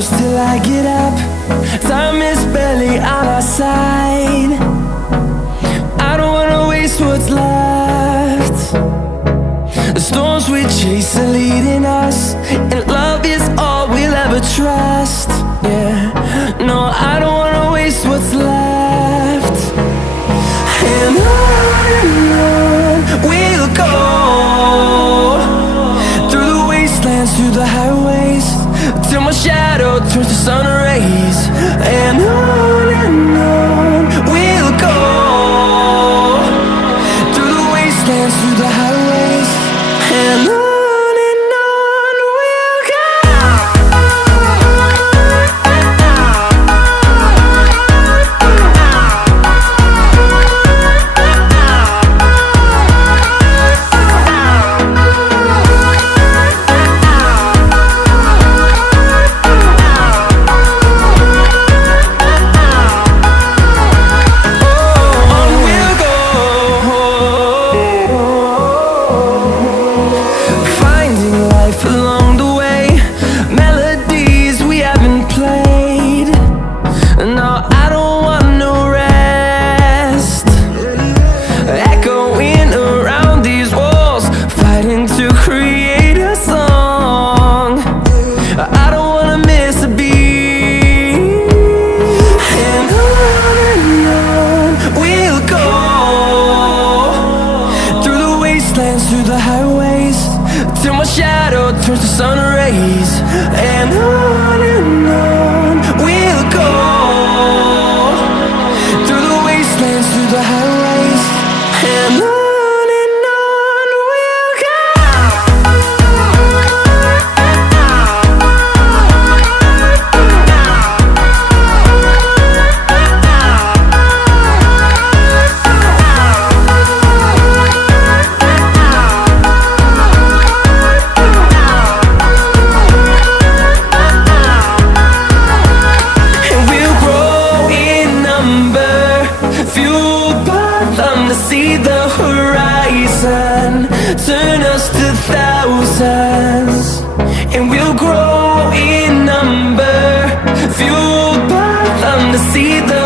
close till I get up. Time is barely on our side. I don't wanna waste what's left. The storms we chase are leading us, and love is all we'll ever trust. Yeah, no, I don't wanna waste what's left. And on we'll go, through the wastelands, through the highways, till my shadow turns to sun rays. And on we'll go, through the wastelands, through the highways, and on we'll go. Through the highways, till my shadow turns to sun rays. And on we'll go, through the wastelands, through the highways, and on we'll go. To see the horizon turn us to thousands, and we'll grow in number, fueled by them to see the